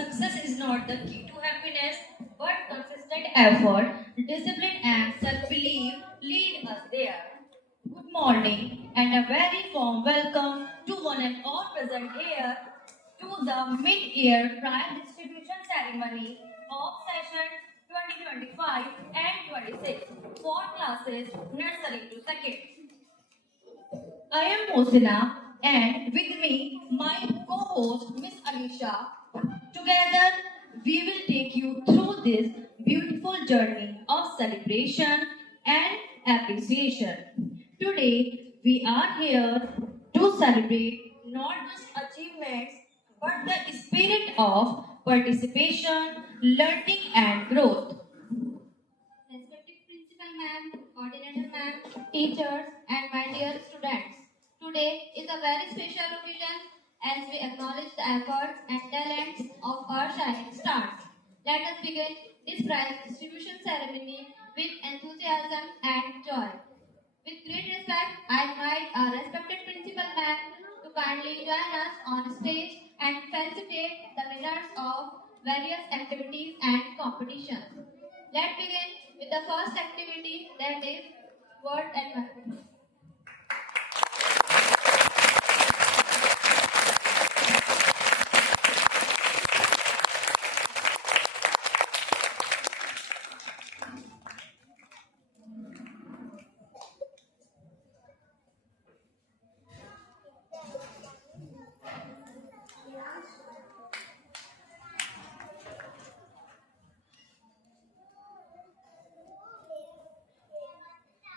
success is not the key to happiness, but consistent effort, discipline, and self belief lead us there. Good morning, and a very warm welcome to one and all present here to the mid year prize distribution ceremony of session 2025 and 26 for classes nursery to second. I am Mosina, and with me, my co-host Miss Alisha. Together, we will take you through this beautiful journey of celebration and appreciation. Today, we are here to celebrate not just achievements but the spirit of participation, learning, and growth. Respected Principal Ma'am, Coordinator Ma'am, teachers, and my dear students, today is a very special occasion as we acknowledge the efforts and talents of our shining stars. Let us begin this prize distribution ceremony with enthusiasm and joy. With great respect, I invite our respected Principal Ma'am to kindly join us on stage and felicitate the winners of various activities and competitions. Let's begin with the first activity, that is word environment.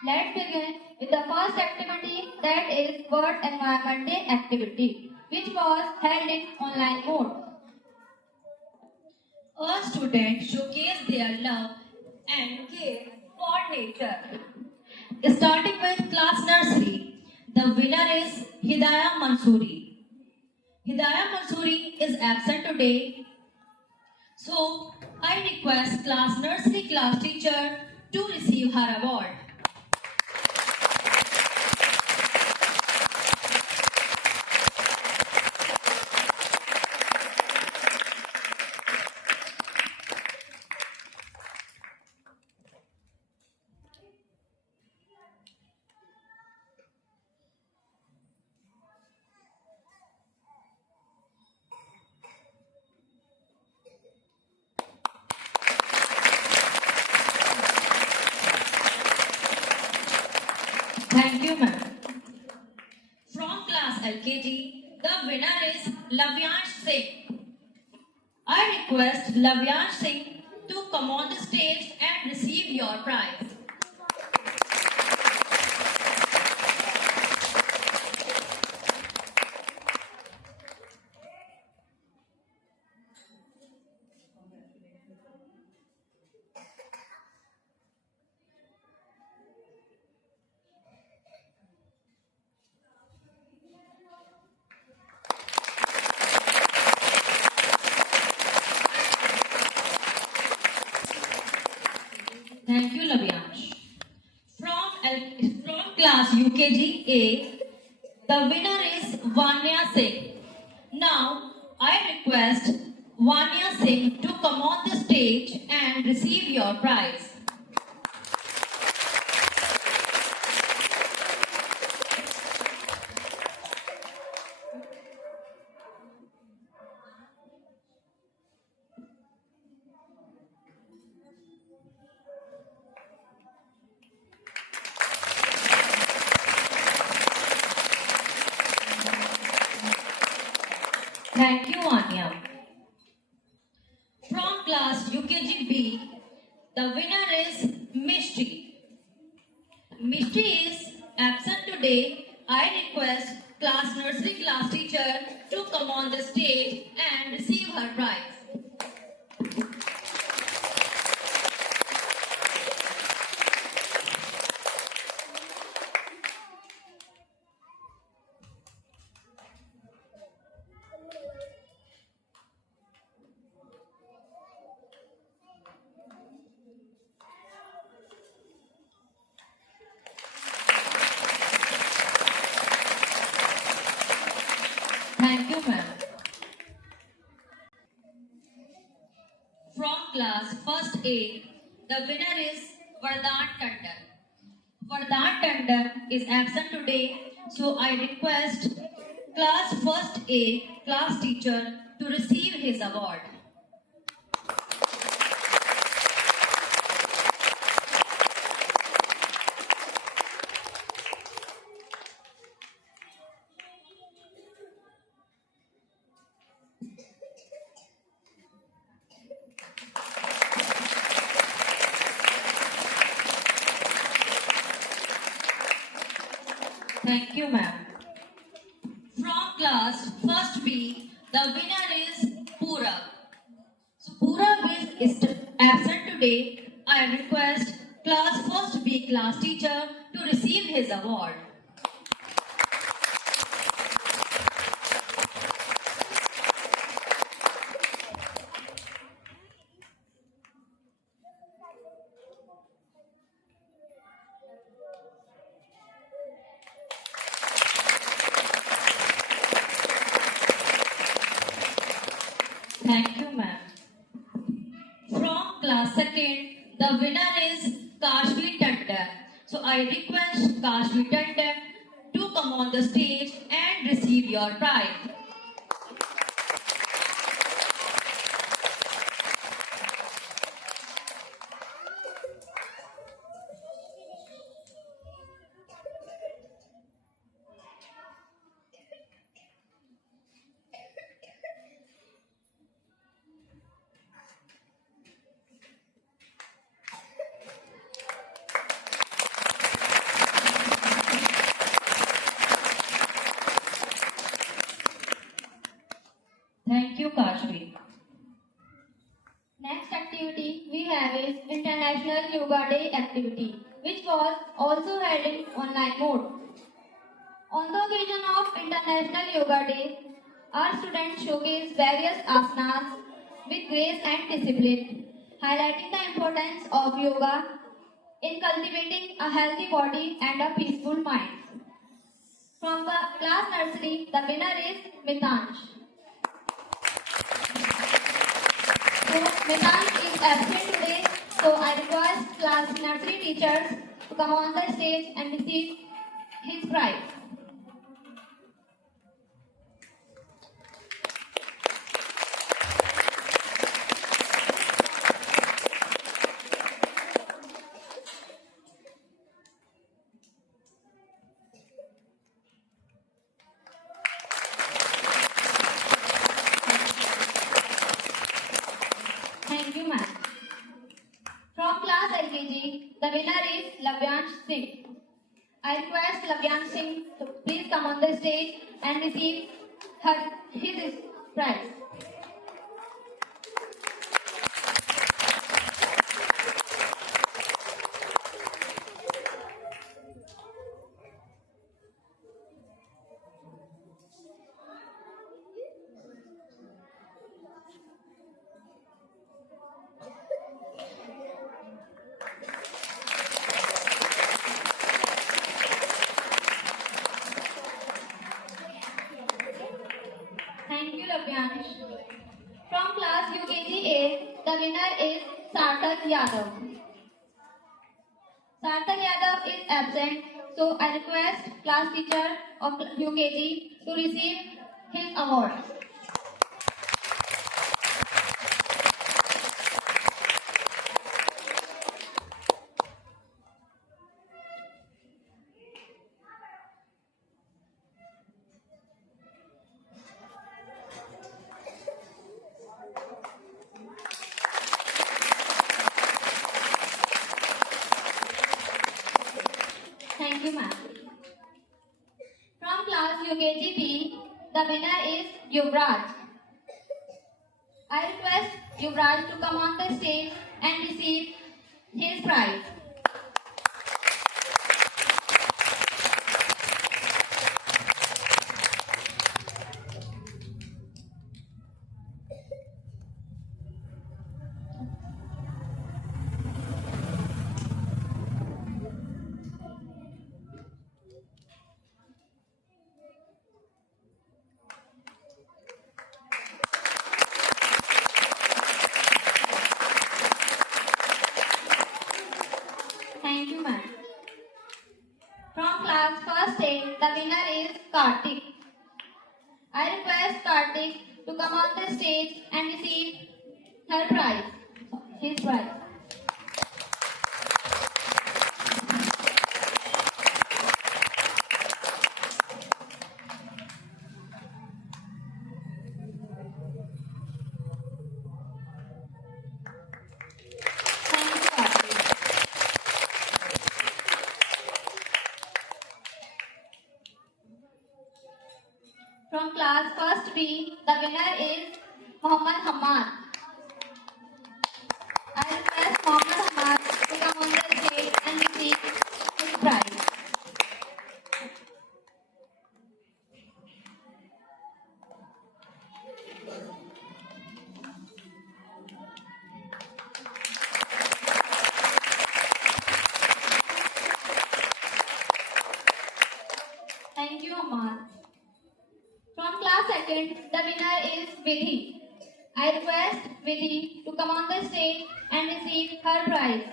Let's begin with the first activity, that is World Environment Day activity, which was held in online mode. All students showcase their love and care for nature. Starting with class nursery, the winner is Hidayah Mansoori. Hidayah Mansoori is absent today, so I request class nursery class teacher to receive her award. Thank you, ma'am. From class LKG, the winner is Lavyansh Singh. I request Lavyansh Singh to come on the stage and receive your prize. Thank you, Lavyansh. From class UKG A, the winner is Vanya Singh. Now, I request Vanya Singh to come on the stage and receive your prize. Thank you, Anya. From class UKG B, the winner is Mishti. Mishti is absent today. I request class nursery class teacher to come on the stage and receive her prize. Thank you, ma'am. class first A, the winner is Vardhan Tandon. Vardhan Tandon is absent today, so I request class first A class teacher to receive his award. Thank you, ma'am. From class first B, the winner is Pura. So Pura is absent today. I request class first B class teacher to receive his award. Thank you, ma'am. From class second, the winner is Kashvi Tandon. So I request Kashvi Tandon to come on the stage and receive your prize. Thank you, Kashvi. Next activity we have is International Yoga Day activity, which was also held in online mode. On the occasion of International Yoga Day, our students showcased various asanas with grace and discipline, highlighting the importance of yoga in cultivating a healthy body and a peaceful mind. From the class nursery, the winner is Mitansh. So Mitansh is absent today, so I request class nursery teachers to come on the stage and receive his prize. Thank you, ma'am. From class LKG, the winner is Lavyansh Singh. I request Lavyansh Singh to please come on the stage and receive his prize. Thank you, Lavyansh. From class UKG A, the winner is Sarthak Yadav. Sarthak Yadav is absent, so I request class teacher of UKG to receive his award. Thank you, ma'am. From class UKG B, the winner is Yuvraj. I request Yuvraj to come on the stage and receive his prize. on the stage and receive her prize, his prize. Thank you, Aarti. From class first B, the winner is Muhammad Hamad. I request Muhammad Hamad to come on the stage and receive his prize. Thank you, Hamad. From class second, the winner is Vidhi. I request Vidhi to come on the stage and receive her prize.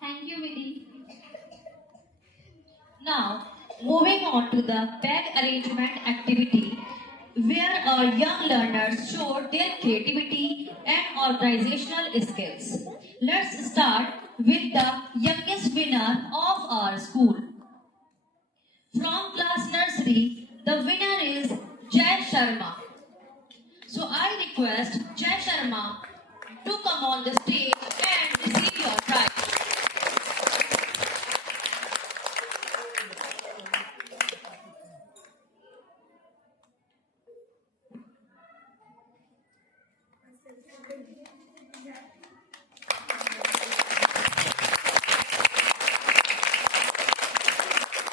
Thank you, Vidhi. Now, moving on to the bag arrangement activity, where our young learners showed their creativity and organizational skills. Let's start with the youngest winner of our school. From class nursery, the winner is Jai Sharma. So I request Jai Sharma to come on the stage and receive your prize.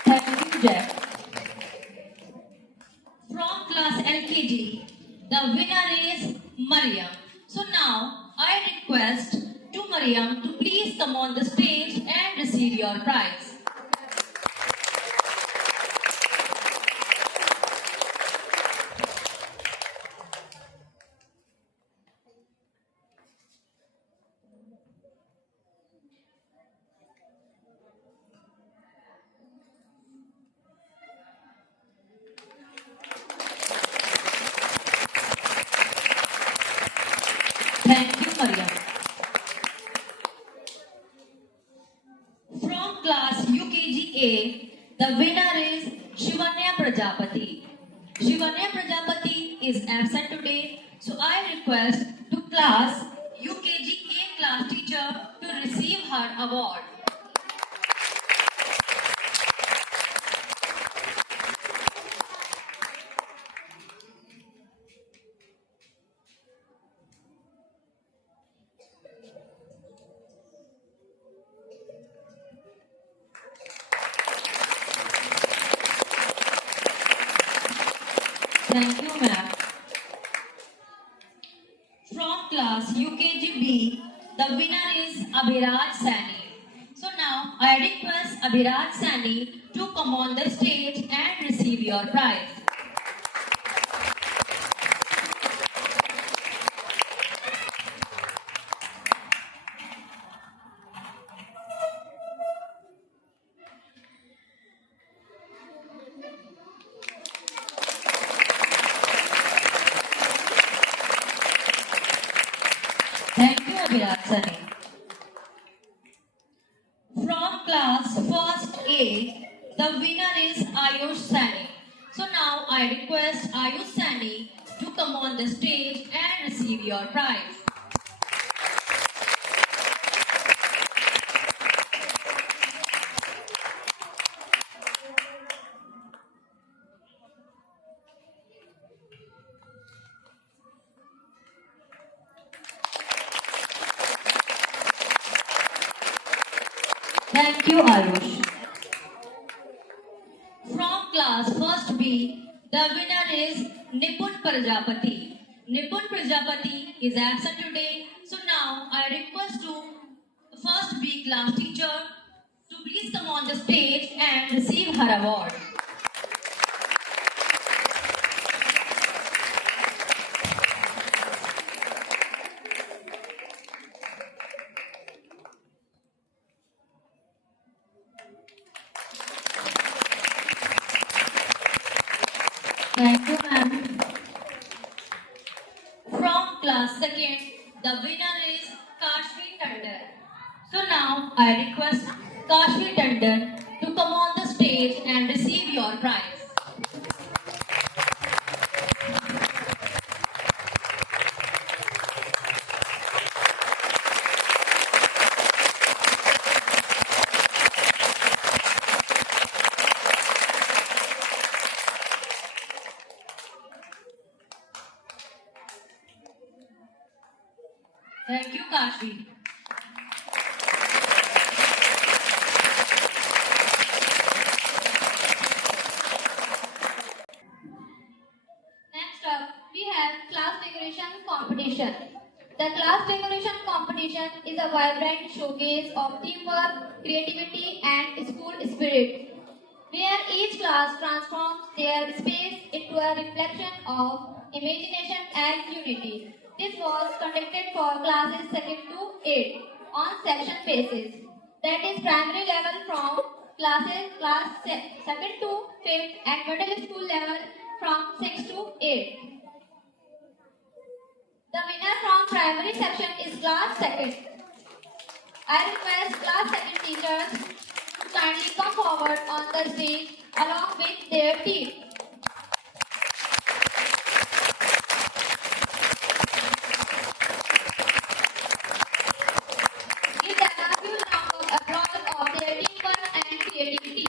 Thank you, Jai. From class LKG, the winner is Mariam. So now I request to Mariam to please come on the stage and receive your prize. Thank you, Mariam. From class UKG-A, the winner is Shivanya Prajapati. Shivanya Prajapati is absent today, so I request to class UKG-A class teacher to receive her award. Thank you, ma'am. From class UKG-B, the winner is Abhiraj Sani. So now I request Abhiraj Sani to come on the stage and receive your prize. Thank you, Abhiraj Sani. From class first A, the winner is Ayush Sani. So now I request Ayush Sani to come on the stage and receive your prize. Thank you, Ayush. From class first B, the winner is Nipun Prajapati. Nipun Prajapati is absent today, so now I request to first B class teacher to please come on the stage and receive her award. Thank you, ma'am. From class second, the winner is Kashvi Tandon. So now I request Kashvi Tandon to come on the stage and receive your prize. Thank you, Kashvi. Next up, we have class decoration competition. The class decoration competition is a vibrant showcase of teamwork, creativity, and school spirit, where each class transforms their space into a reflection of imagination and unity. This was conducted for classes 2nd to 8 on section basis. That is primary level from class 2nd to 5th and middle school level from 6 to 8. The winner from primary section is class 2nd. I request class 2nd teachers to kindly come forward on the stage along with their team. Give them a huge round of applause of their teamwork and creativity.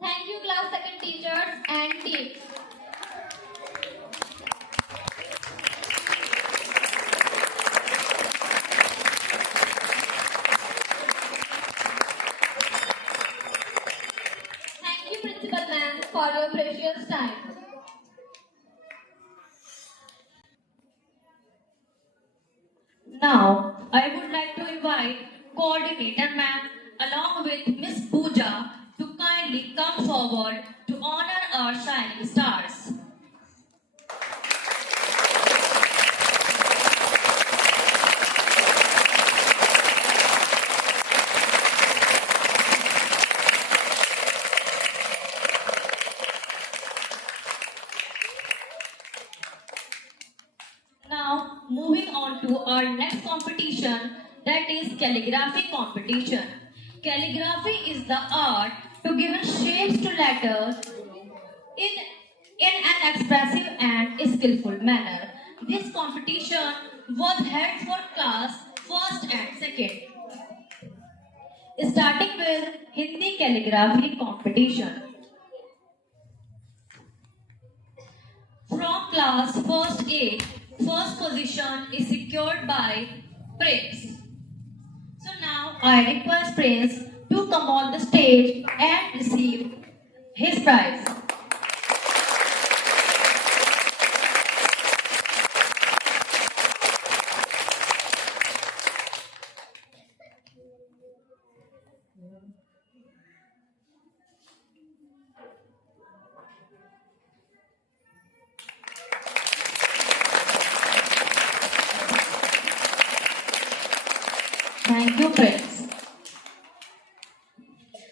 Thank you, class 2nd teachers and team. Thank you, Principal Ma'am, for your precious time. Now, I would like to invite Coordinator Ma'am along with Miss Pooja to kindly come forward to honor our shining stars. Now, moving on to our next competition, that is calligraphy competition. Calligraphy is the art to give shapes to letters in an expressive and skillful manner. This competition was held for class 1st and 2nd. Starting with Hindi calligraphy competition. From class 1st A, first position is secured by Prince. So now I request Prince to come on the stage and receive his prize. Thank you, Prince.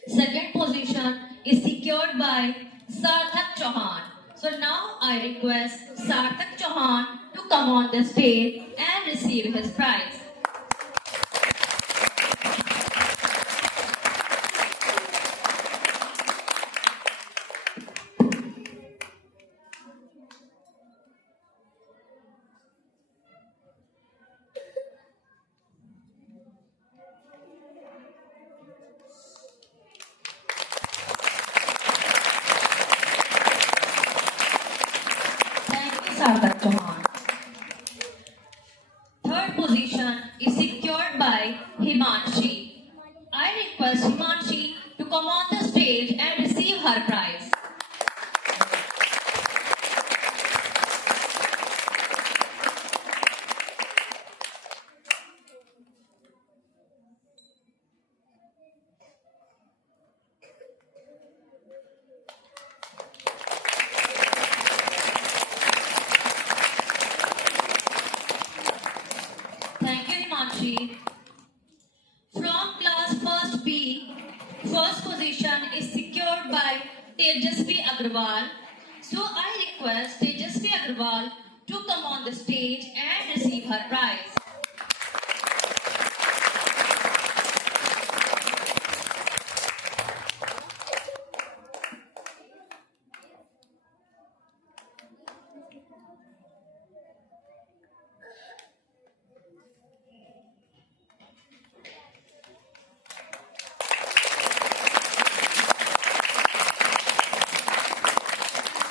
Second position is secured by Sarthak Chauhan. So now I request Sarthak Chauhan to come on the stage and receive his prize. Thank you, Sarthak Chauhan. Third position is secured by Himanshi. I request Himanshi to come on the stage and receive her prize. Thank you, Himanshi. From class first B, first position is secured by Tejasvi Agrawal. So I request Tejasvi Agrawal to come on the stage and receive her prize.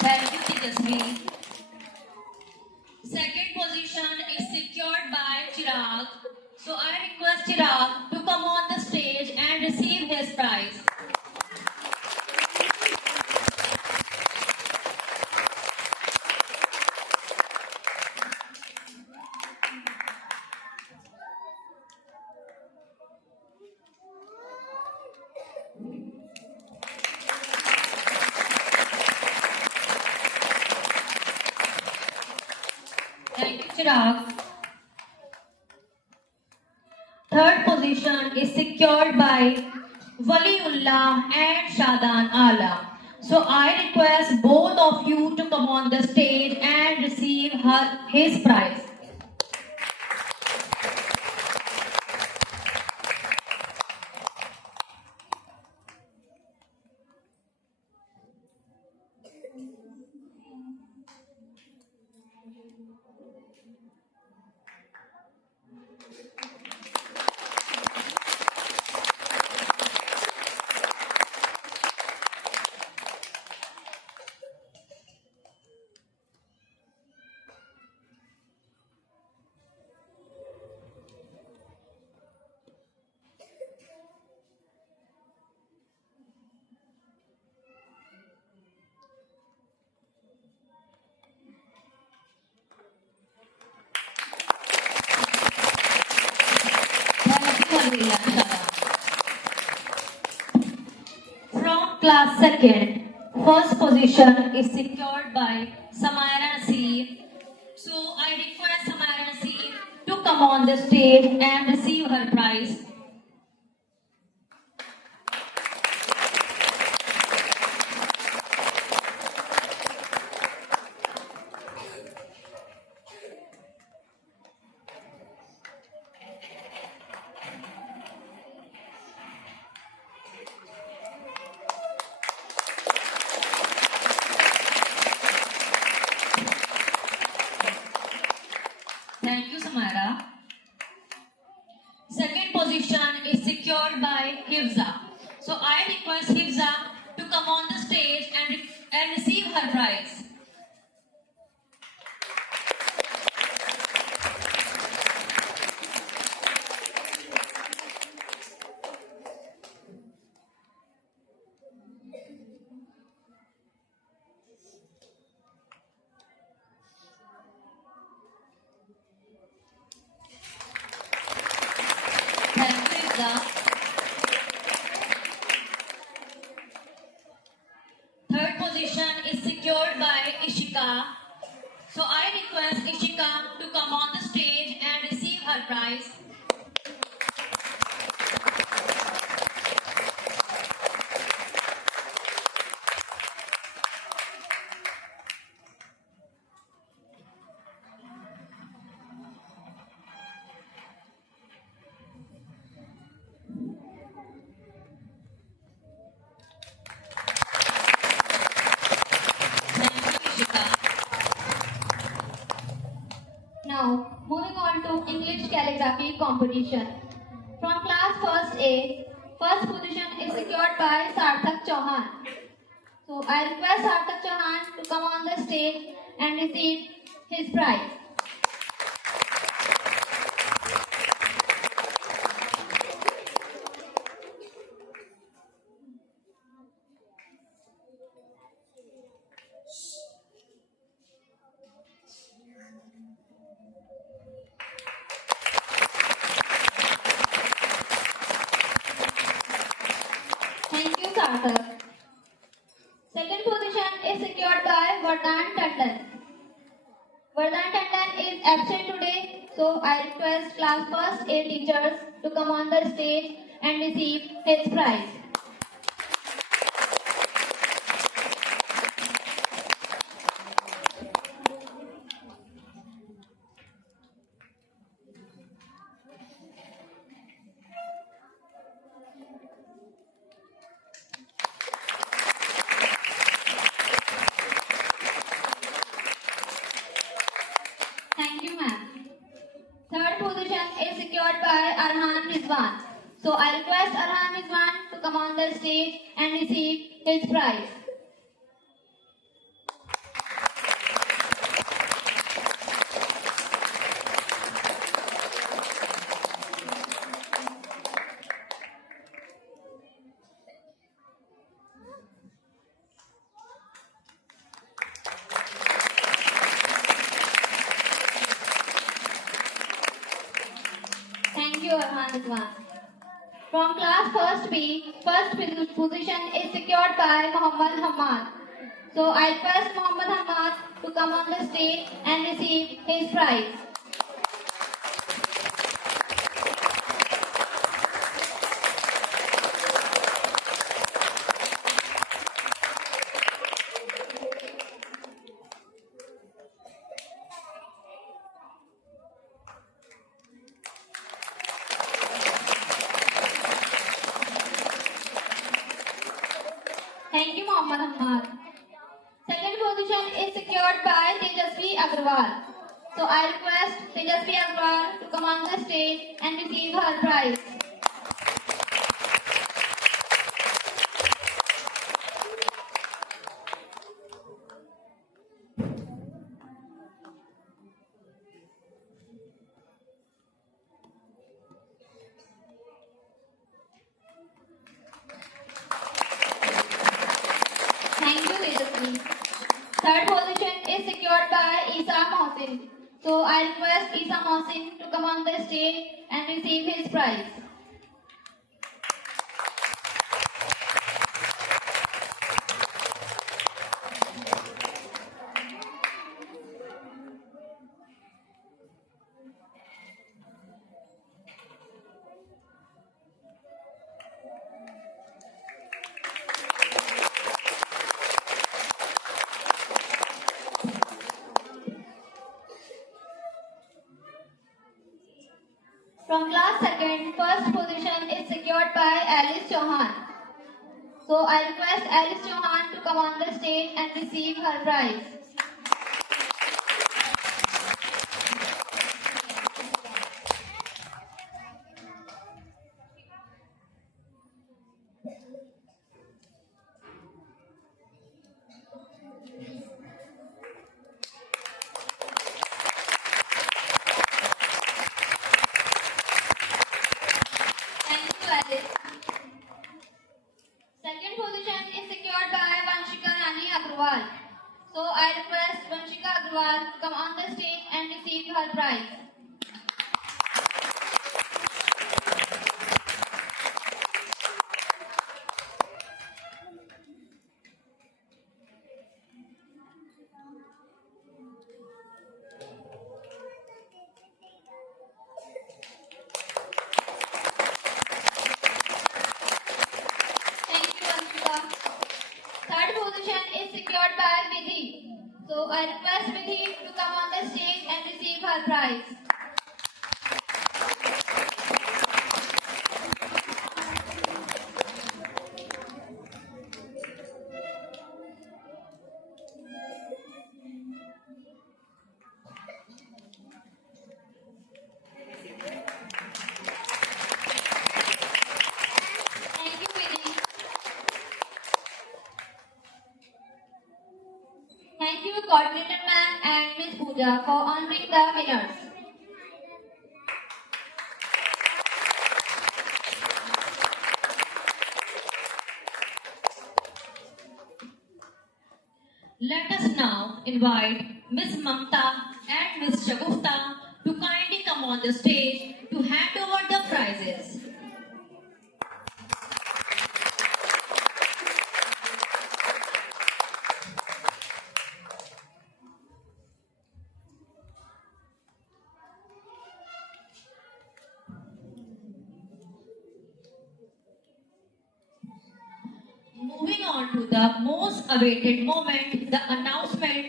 Thank you, Tejasvi. Second position is secured by Chirag. So I request Chirag to come on the stage and receive his prize. Thank you, Chirag. Third position is secured by Waliullah and Shadan Ala. So I request both of you to come on the stage and receive his prize. From class second, first position is secured by Samaira Nasir. So I request Samaira Nasir to come on the stage and receive her prize. Thank you, Samara. Second position is secured by Hifza. So I request Hifza to come on the stage and receive her prize. Thank you, Hifza. Third position is secured by Ishika. So I request Ishika to come on the stage and receive her prize. Now, moving on to English calligraphy competition. From class first A, first position is secured by Sarthak Chauhan. So I request Sarthak Chauhan to come on the stage and receive his prize. Thank you, Sarthak. Second position is secured by Vardhan Tandon. Vardhan Tandon is absent today, so I request class first A teachers to come on the stage and receive his prize. Thank you, ma'am. Third position is secured by Arhan Rizwan. So I request Arhan Rizwan to come on the stage and receive his prize. Thank you, Arhan Rizwan. From class first B, first position is secured by Muhammad Hamad. So I request Muhammad Hamad to come on the stage and receive his prize. Thank you, Muhammad Hamad. Second position is secured by Tejasvi Agrawal. So I request Tejasvi Agrawal to come on the stage and receive her prize. Thank you, Tejasvi. Third position is secured by Isa Mohsin. So I request Isa Mohsin to come on the stage and receive his prize. From class second, first position is secured by Alice Chauhan. So I request Alice Chauhan to come on the stage and receive her prize. Thank you, Alice. Second position is secured by Vanshika Rani Agrawal. So I request Vanshika Agrawal to come on the stage and receive her prize. Thank you, Vanshika. Third position is secured by Vidhi. So I request Vidhi to come on the stage and receive her prize. puja for honoring the winners. Let us now invite Ms. Mamta and Ms. Shagufta to kindly come on the stage to hand over the prizes. Moving on to the most awaited moment, the announcement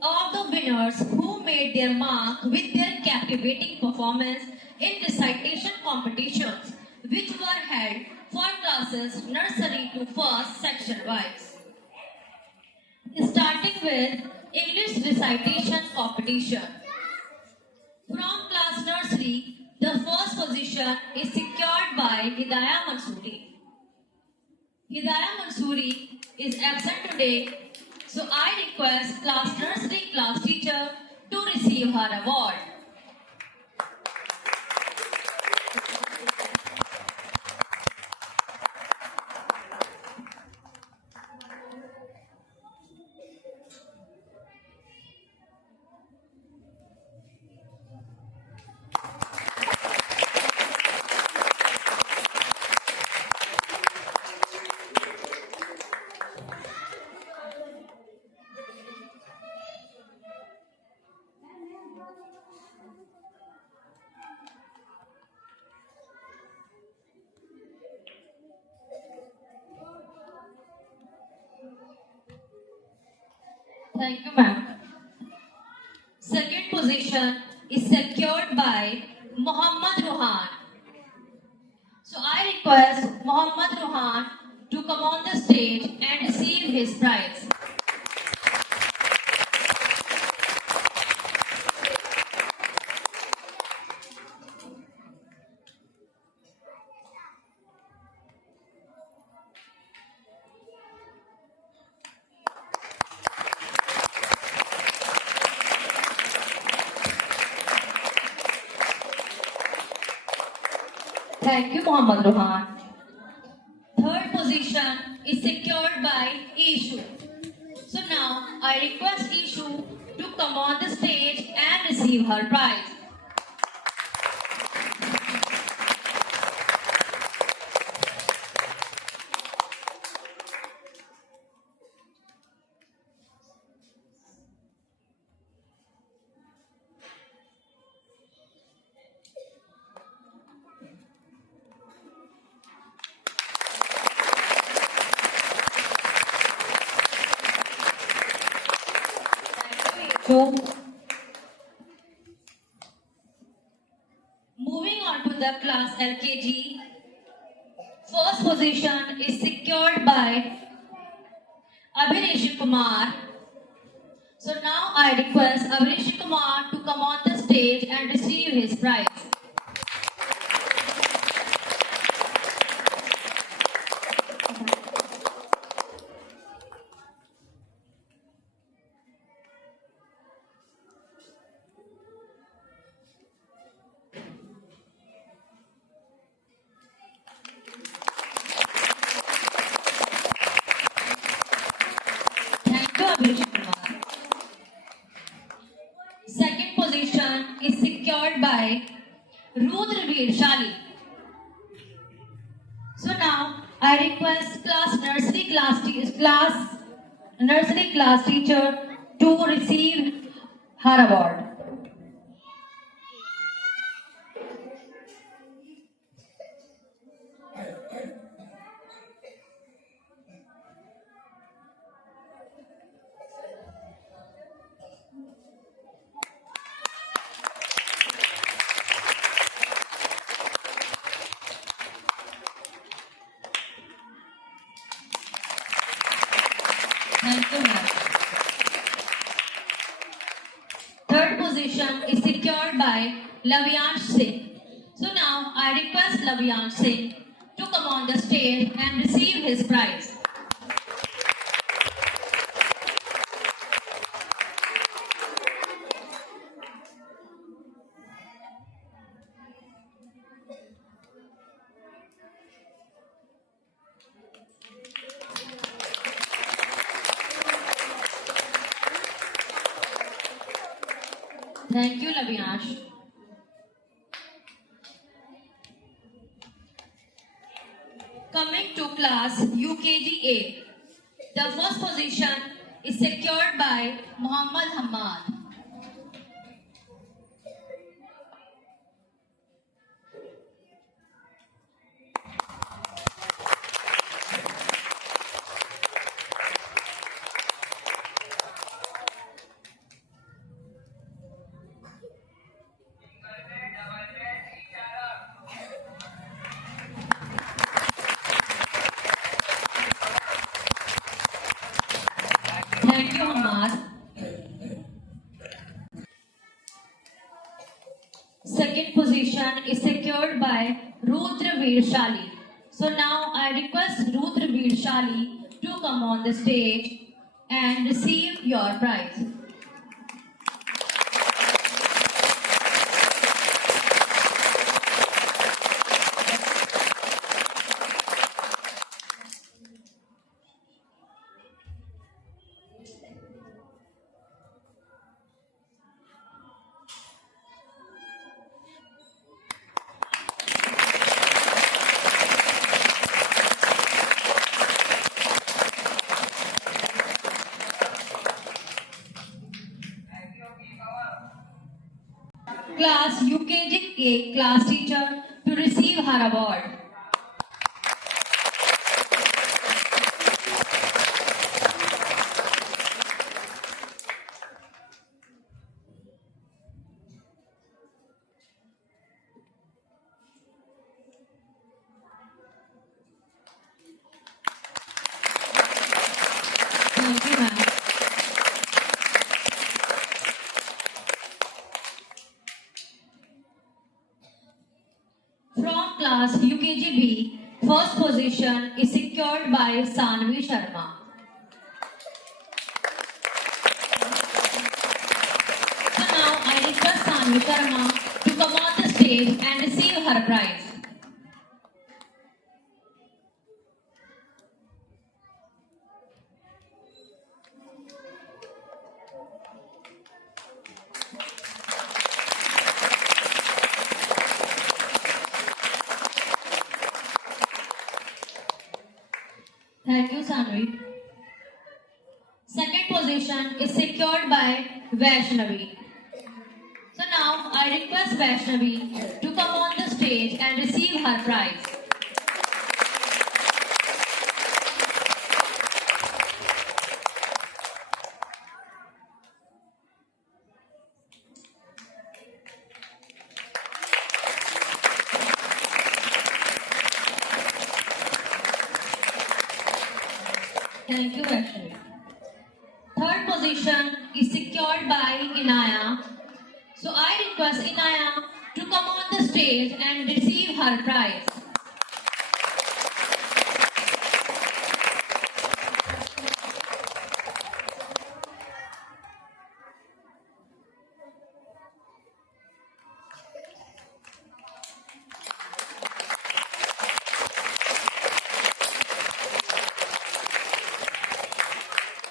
of the winners who made their mark with their captivating performance in recitation competitions, which were held for classes nursery to first section wise. Starting with English recitation competition. From class nursery, the first position is secured by Hidayah Mansoori. Hidayah Mansoori is absent today, so I request class nursery class teacher to receive her award. Thank you, ma'am. Second position is secured by Muhammad Ruhan. So I request Muhammad Ruhan to come on the stage and receive his prize. Thank you, Muhammad Ruhan. Third position is secured by Ishu. So now I request Ishu to come on the stage and receive her prize. So, moving on to the class LKG, first position is secured by Abhirishi Kumar. So now I request Abhirishi Kumar to come on the stage and receive his prize. Thank you, Abhishek Kumar. Second position is secured by Rudravir Shali. So now I request nursery class teacher to receive her award. Thank you, ma'am. Third position is secured by Lavyansh Singh. So now I request Lavyansh Singh to come on the stage and receive his prize. Thank you, Lavinash. Coming to class UKG A, the first position is secured by Muhammad Hamad. Thank you, Hamad. Second position is secured by Rudra Veershali. So now I request Rudra Veershali to come on the stage and receive your prize. Class UKG class teacher to receive her award. Thank you, ma'am. From class UKGB, first position is secured by Sanvi Sharma. So now I request Sanvi Sharma to come on the stage and receive her prize. Thank you, Sanvi. Second position is secured by Vaishnavi. So now I request Vaishnavi to come on the stage and receive her prize. Thank you, Vaishnavi. Third position is secured by Inaya. So I request Inaya to come on the stage and receive her prize.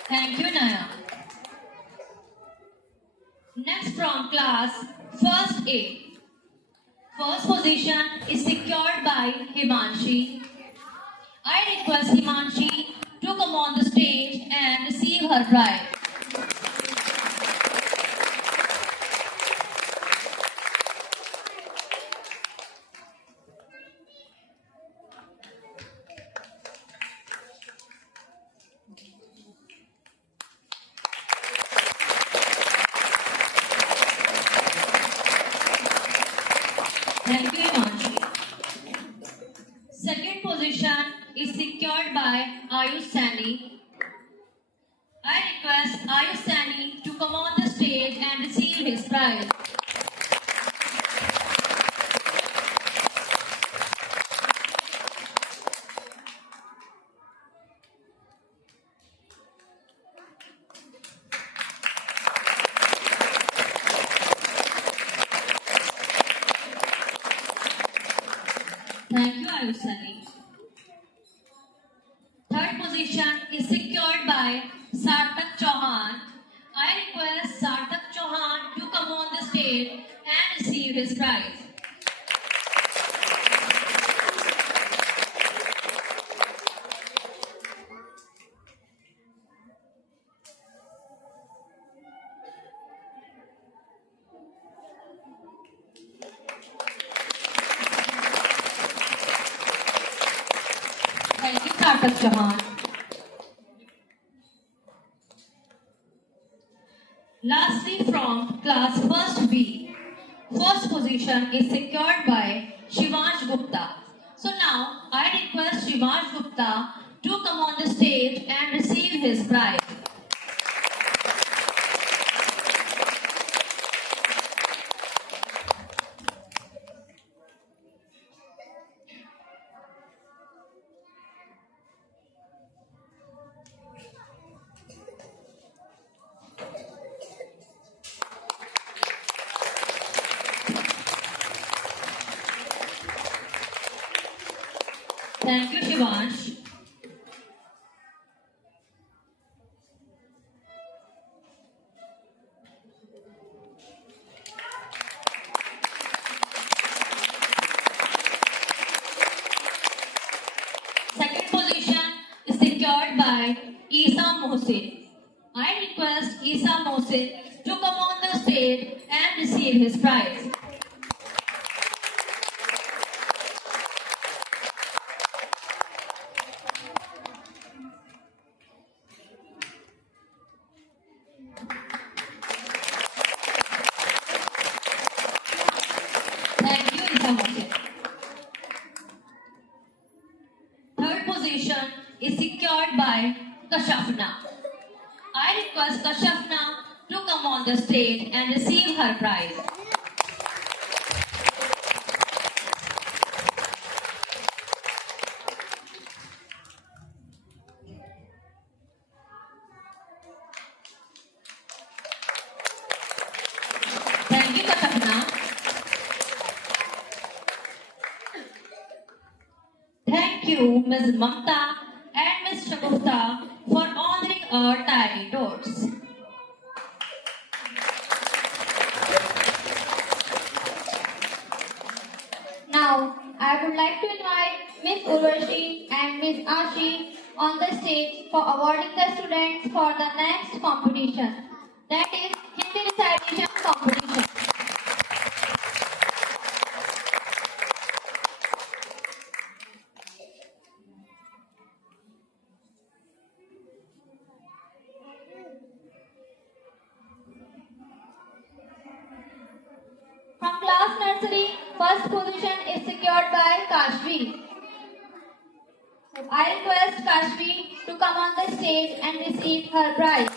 Thank you, Naya. Next from class first A. First position is secured by Himanshi. I request Himanshi to come on the stage and receive her prize. Thank you, Himanshi. Second position is secured by Ayush Sani. I request Ayush Sani to come on the stage and receive his prize. Thank you, Ayush Sani. Third position is secured by Sarthak Chauhan. I request Sarthak Chauhan to come on the stage receive his prize. Thank you, Kartak Chauhan. Lastly, from class 1st B, first position is secured by Shivansh Gupta. So now, I request Shivansh Gupta to come on the stage and receive his prize. Thank you, Shivansh. Second position is secured by Isa Mohsin. I request Isa Mohsin to come on the stage and receive his prize. Thank you, Isa Mohsin. Third position is secured by Kashafna. I request Kashafna to come on the stage and receive her prize. Thank you, Kashafna. Thank you, Ms. Mamta and Ms. Shagufta for honoring our tiny tots. Now, I would like to invite Miss Urvashi and Miss Ashi on the stage for awarding the students for the next competition. That is Hindi recitation competition. From class nursery, first position is secured by Kashvi. I request Kashvi to come on the stage and receive her prize.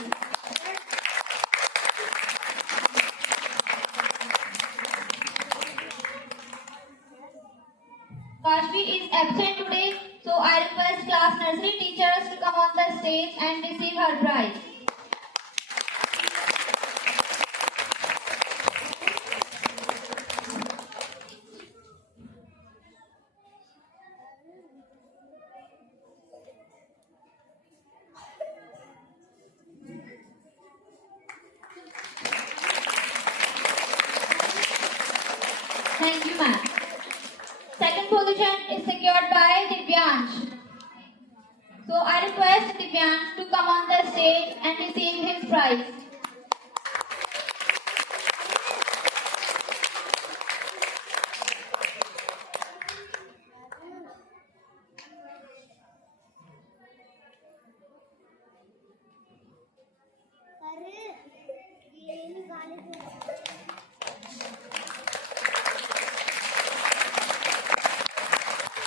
Kashvi is absent today, so I request class nursery teachers to come on the stage and receive her prize. Thank you, ma'am. Second position is secured by Divyansh. So I request Divyansh to come on the stage and receive his prize.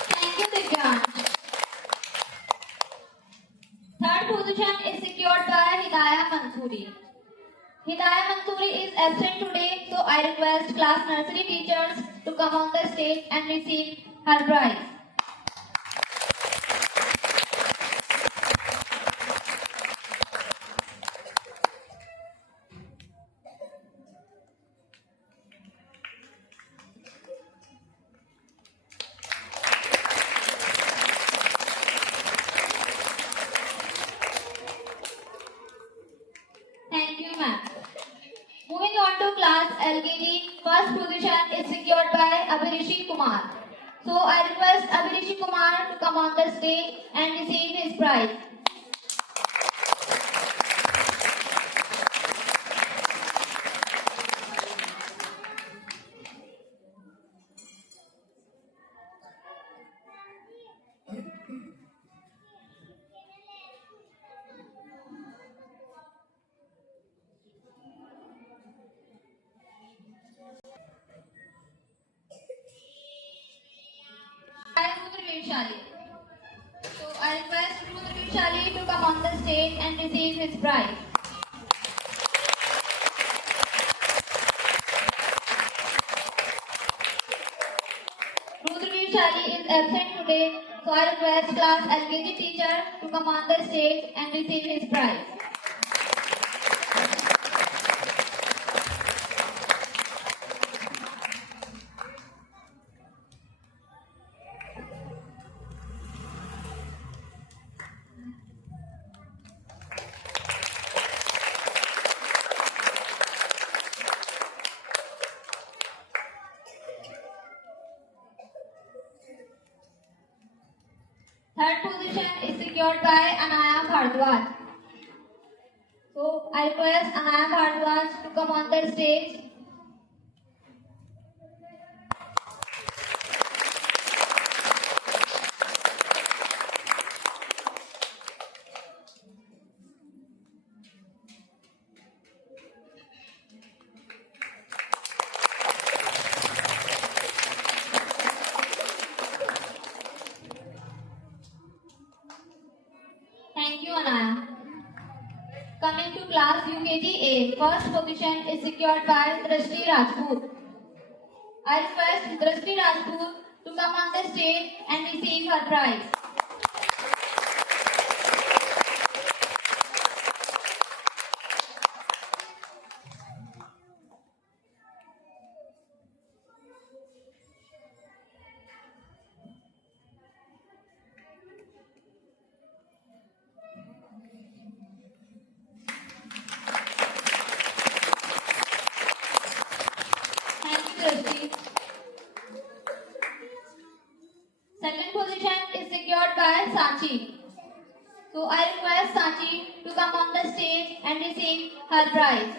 Thank you, Divyansh. Third position is secured by Hidayah Mansoori. Hidayah Mansoori is absent today, so I request class nursery teachers to come on the stage and receive her prize. Thank you, ma'am. Moving on to class LKG, first first position is secured by Abhirishi Kumar. So I request Abhirishi Kumar to come on the stage and receive his prize. Shali. So I request Rudra Shali to come on the stage and receive his prize. Rudra Shali is absent today, so I request class LKG teacher to come on the stage and receive his prize. Third position is secured by Anaya Bhardwaj. So I request Anaya Bhardwaj to come on the stage. Thank you, Anaya. Coming to class UKG A, first position is secured by Drishti Rajput. I request Drishti Rajput to come on the stage and receive her prize. Second position is secured by Sachi. So I request Sachi to come on the stage and receive her prize.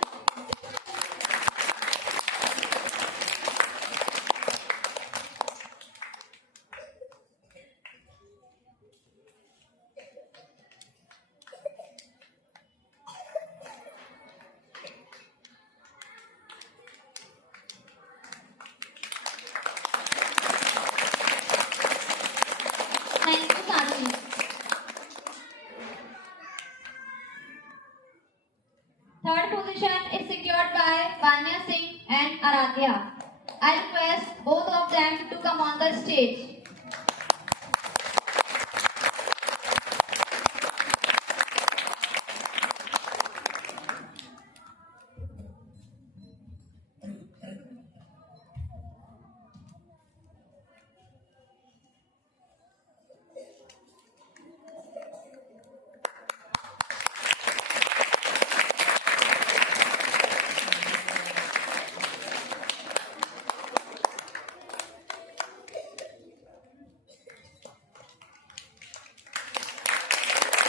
Thank you, Sachi. Third position is secured by Vanya Singh and Aradhya. I request both of them to come on the stage.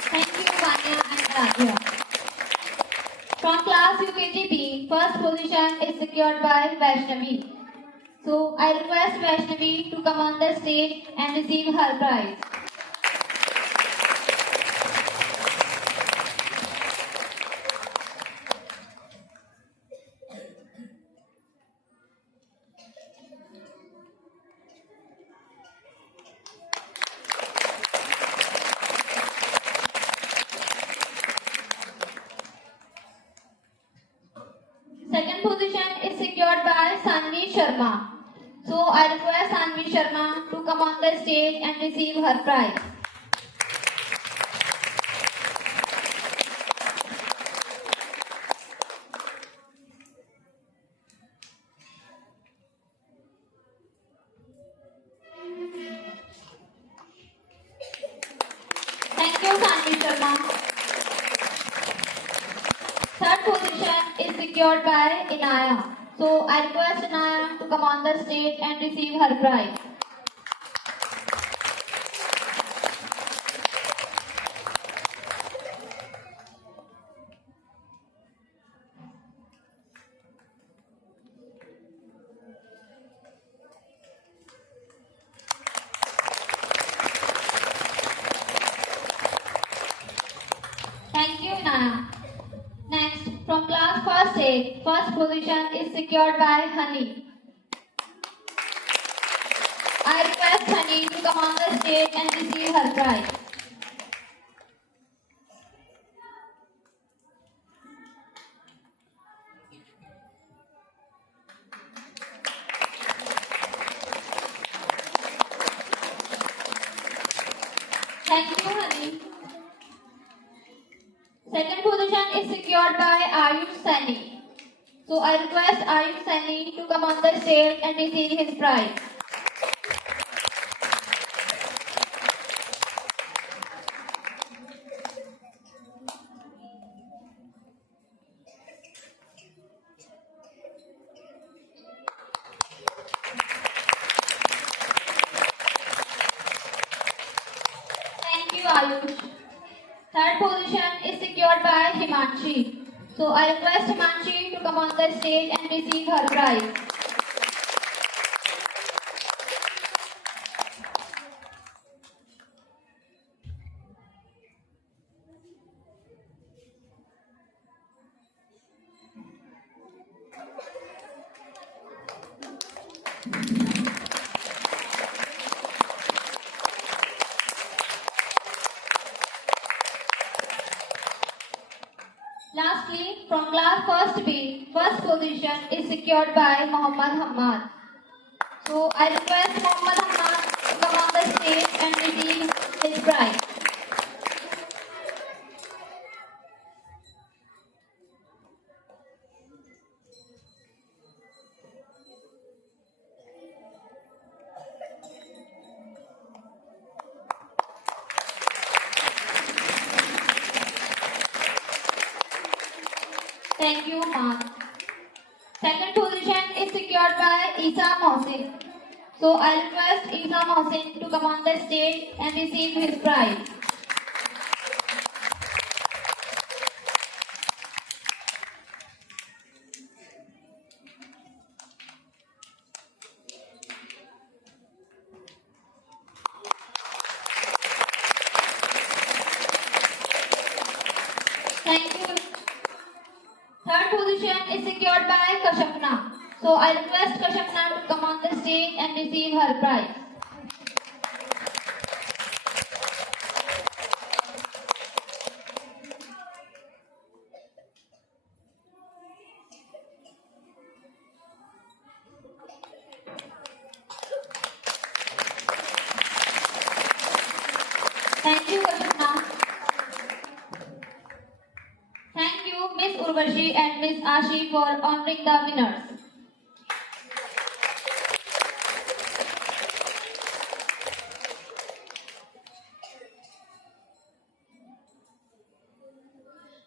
Thank you, Vanya and Aradhya. From class UKG B, first position is secured by Vaishnavi. So I request Vaishnavi to come on the stage and receive her prize. Second position is secured by Sanvi Sharma. So I request Sanvi Sharma to come on the stage and receive her prize. Thank you, Sanvi Sharma. Third position is secured by Inaya. So I request Anaya to come on the stage and receive her prize. Thank you, Nana. Next, from class first A, first position is secured by Honey. I request Honey to come on the stage and receive her prize. Thank you, Honey. Second position is secured by Ayush Sani. So I request Ayush Sani to come on the stage and receive his prize. Thank you, Ayush. Third position is secured by Himanshi. So I request Himanshi to come on the stage and receive her prize. Lastly, from class first B, first position is secured by Muhammad Hamad. So I request Muhammad Hamad to come on the stage and receive his prize. Thank you, Mark. Second position is secured by Isa Mohsin. So I request Isa Mohsin to come on the stage and receive his prize. Thank you. Third position is secured by Kashapna. So I request Kashapna to come on the stage and receive her prize. Thank you, Kashapna. Thank you, Miss Urvashi and Miss Ashi for honoring the winners.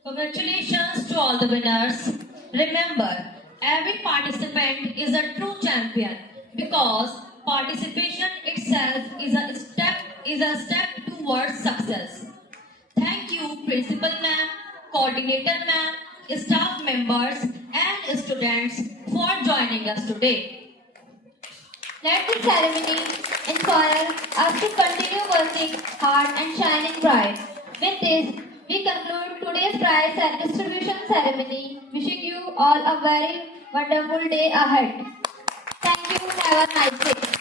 Congratulations to all the winners. Remember, every participant is a true champion because participation itself is a step towards success. Thank you, Principal Ma'am, Coordinator Ma'am, staff members and students for joining us today. Let this ceremony inspire us to continue working hard and shining bright. With this, we conclude today's prize and distribution ceremony. Wishing you all a very wonderful day ahead. Thank you. Have a nice day.